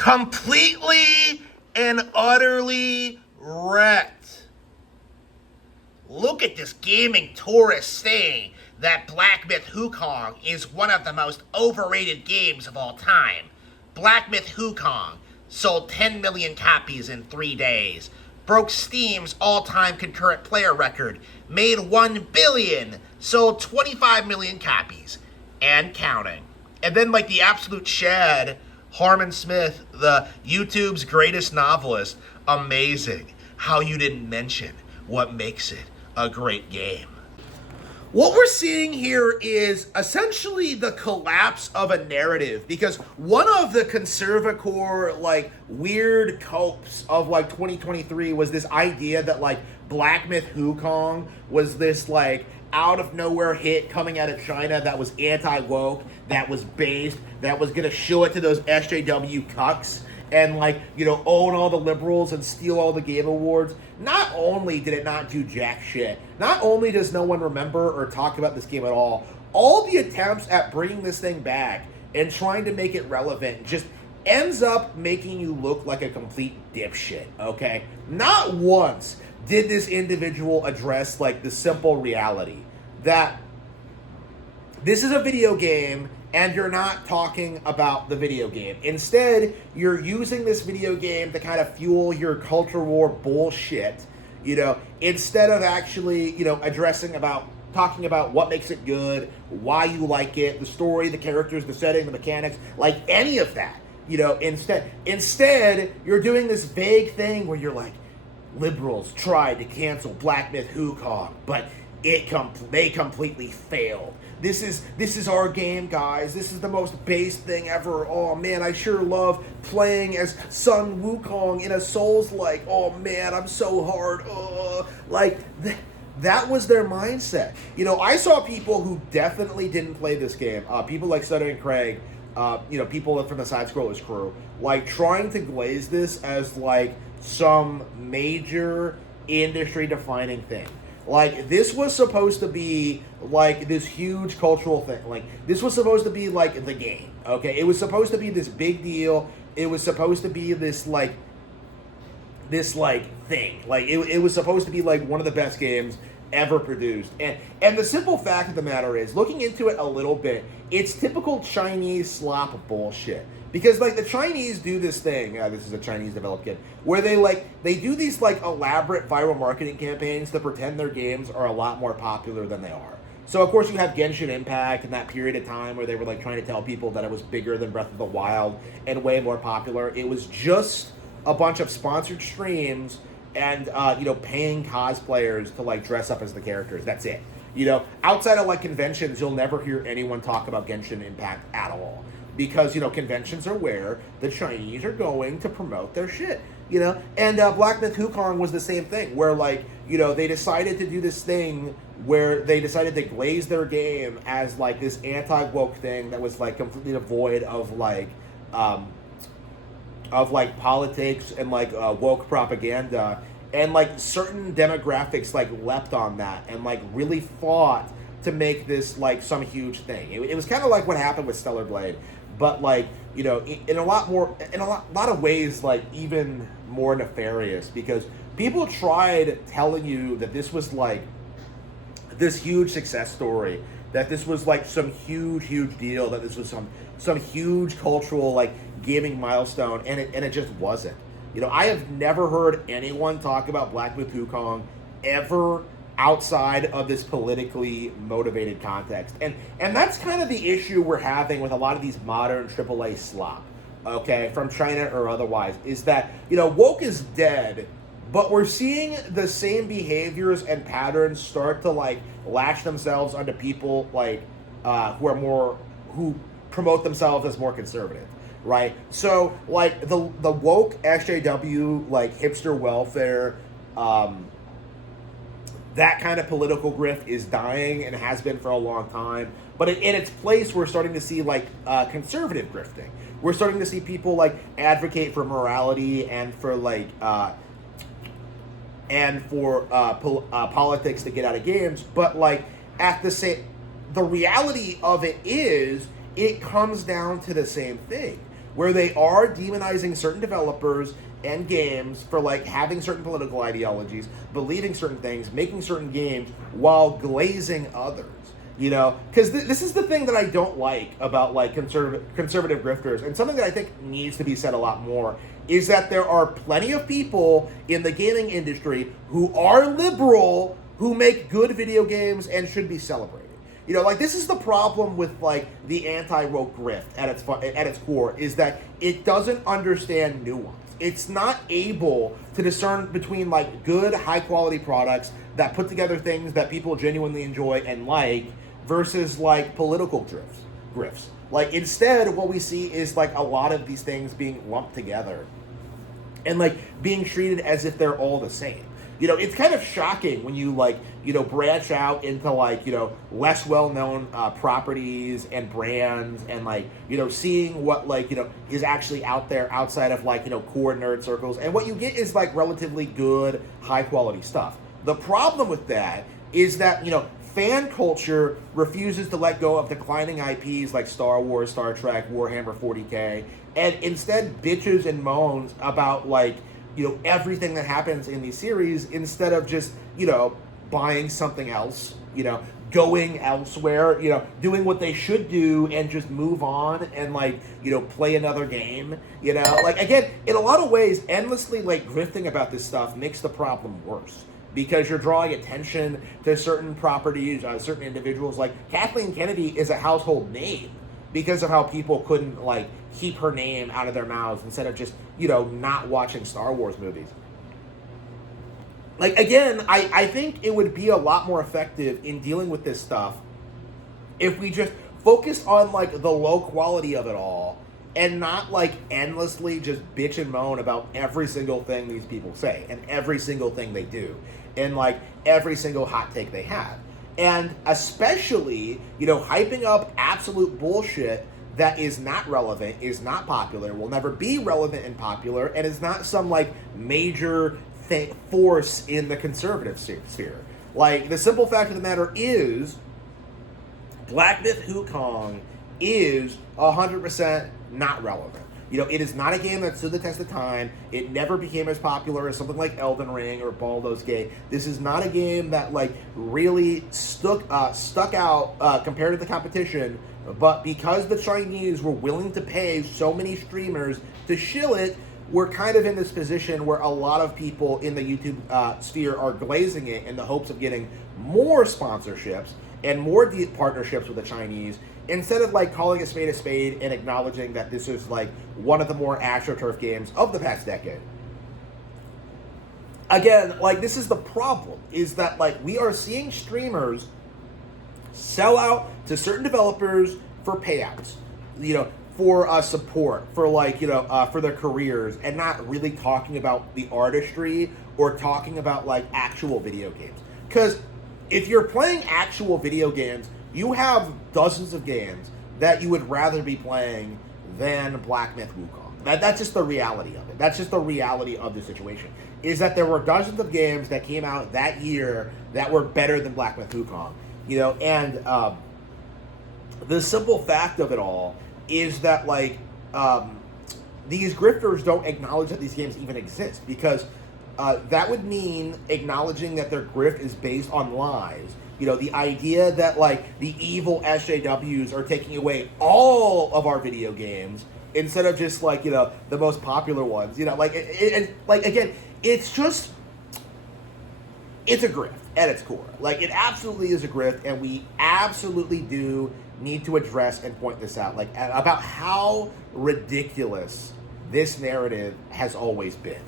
completely and utterly wrecked. Look at this gaming tourist saying that Black Myth Wukong is one of the most overrated games of all time. Black Myth Wukong sold 10 million copies in 3 days, broke Steam's all-time concurrent player record, made 1 billion, sold 25 million copies, and counting. And then, like the absolute Chad, Harman Smith, the YouTube's greatest novelist, amazing how you didn't mention what makes it a great game. What we're seeing here is essentially the collapse of a narrative, because one of the conservacore, like, weird copes of, like, 2023 was this idea that, like, Black Myth Wukong was this, like, out-of-nowhere hit coming out of China that was anti-woke, that was based, that was gonna show it to those SJW cucks and, like, you know, own all the liberals and steal all the game awards. Not only did it not do jack shit, not only does no one remember or talk about this game at all the attempts at bringing this thing back and trying to make it relevant just ends up making you look like a complete dipshit, okay? Not once did this individual address, like, the simple reality that this is a video game and you're not talking about the video game. Instead, you're using this video game to kind of fuel your culture war bullshit, you know, instead of actually, you know, talking about what makes it good, why you like it, the story, the characters, the setting, the mechanics, like any of that, you know. Instead, you're doing this vague thing where you're like, liberals tried to cancel Black Myth Wukong, but they completely failed. This is our game, guys. This is the most base thing ever. Oh man, I sure love playing as Sun Wukong in a Souls-like. Oh man, I'm so hard. That was their mindset. You know, I saw people who definitely didn't play this game. People like Sutter and Craig, you know, people from the Side Scrollers crew, like trying to glaze this as like some major industry-defining thing. Like, this was supposed to be, like, this huge cultural thing. Like, this was supposed to be, like, the game, okay? It was supposed to be this big deal. It was supposed to be this, like, thing. Like, it was supposed to be, like, one of the best games ever produced. And the simple fact of the matter is, looking into it a little bit, it's typical Chinese slop bullshit. Because, like, the Chinese do this thing, this is a Chinese-developed game, where they do these, like, elaborate viral marketing campaigns to pretend their games are a lot more popular than they are. So, of course, you have Genshin Impact in that period of time where they were, like, trying to tell people that it was bigger than Breath of the Wild and way more popular. It was just a bunch of sponsored streams and, you know, paying cosplayers to, like, dress up as the characters. That's it. You know, outside of, like, conventions, you'll never hear anyone talk about Genshin Impact at all. Because, you know, conventions are where the Chinese are going to promote their shit, you know? And Black Myth Wukong was the same thing, where, like, you know, they decided to do this thing where they decided to glaze their game as, like, this anti-woke thing that was, like, completely devoid of, like, politics and, like, woke propaganda. And, like, certain demographics, like, leapt on that and, like, really fought to make this, like, some huge thing. It was kind of like what happened with Stellar Blade. But, like, you know, in a lot of ways, like, even more nefarious, because people tried telling you that this was, like, this huge success story, that this was, like, some huge deal, that this was some huge cultural, like, gaming milestone, and it just wasn't. You know, I have never heard anyone talk about Black Myth Wukong ever outside of this politically motivated context. And that's kind of the issue we're having with a lot of these modern AAA slop, okay, from China or otherwise, is that, you know, woke is dead, but we're seeing the same behaviors and patterns start to, like, latch themselves onto people, like, who promote themselves as more conservative, right? So, like, the woke SJW, like, hipster welfare, that kind of political grift is dying and has been for a long time. But in its place, we're starting to see, like, conservative grifting. We're starting to see people, like, advocate for morality and for, like, politics to get out of games. But, like, the reality of it is, it comes down to the same thing. where they are demonizing certain developers and games for like having certain political ideologies, believing certain things, making certain games while glazing others. Because this is the thing that I don't like about like conservative grifters, and something that I think needs to be said a lot more is that there are plenty of people in the gaming industry who are liberal who make good video games and should be celebrated. Like this is the problem with like the anti-woke grift at its core, is that it doesn't understand nuance. It's not able to discern between like good, high quality products that put together things that people genuinely enjoy and like versus like political grifts. Like instead, what we see is like a lot of these things being lumped together and like being treated as if they're all the same. It's kind of shocking when you like, branch out into like, less well-known properties and brands and like, seeing what like, is actually out there outside of like, core nerd circles. And what you get is like relatively good, high quality stuff. The problem with that is that, fan culture refuses to let go of declining IPs like Star Wars, Star Trek, Warhammer 40K, and instead bitches and moans about like, everything that happens in these series instead of just, buying something else, going elsewhere, doing what they should do and just move on and like, play another game, like again, in a lot of ways, endlessly like grifting about this stuff makes the problem worse because you're drawing attention to certain properties, certain individuals. Like Kathleen Kennedy is a household name because of how people couldn't like keep her name out of their mouths instead of just, not watching Star Wars movies. Like, again, I think it would be a lot more effective in dealing with this stuff if we just focus on, like, the low quality of it all and not, like, endlessly just bitch and moan about every single thing these people say and every single thing they do and, like, every single hot take they have. And especially, hyping up absolute bullshit that is not relevant, is not popular, will never be relevant and popular, and is not some, like, major force in the conservative sphere. Like, the simple fact of the matter is, Black Myth Wukong is 100% not relevant. It is not a game that stood the test of time. It never became as popular as something like Elden Ring or Baldur's Gate. This is not a game that, like, really stuck out compared to the competition, but because the Chinese were willing to pay so many streamers to shill it, we're kind of in this position where a lot of people in the YouTube sphere are glazing it in the hopes of getting more sponsorships and more deep partnerships with the Chinese, instead of like calling a spade and acknowledging that this is like one of the more AstroTurf games of the past decade. Again, like this is the problem, is that like we are seeing streamers sell out to certain developers for payouts, for support, for like, for their careers, and not really talking about the artistry or talking about like actual video games. Because if you're playing actual video games, you have dozens of games that you would rather be playing than Black Myth Wukong. That's just the reality of it. That's just the reality of the situation. Is that there were dozens of games that came out that year that were better than Black Myth Wukong. And the simple fact of it all is that, like, these grifters don't acknowledge that these games even exist, because that would mean acknowledging that their grift is based on lies. The idea that, like, the evil SJWs are taking away all of our video games instead of just, like, the most popular ones. Again, it's just, it's a grift at its core. Like, it absolutely is a grift, and we absolutely do need to address and point this out, like, about how ridiculous this narrative has always been.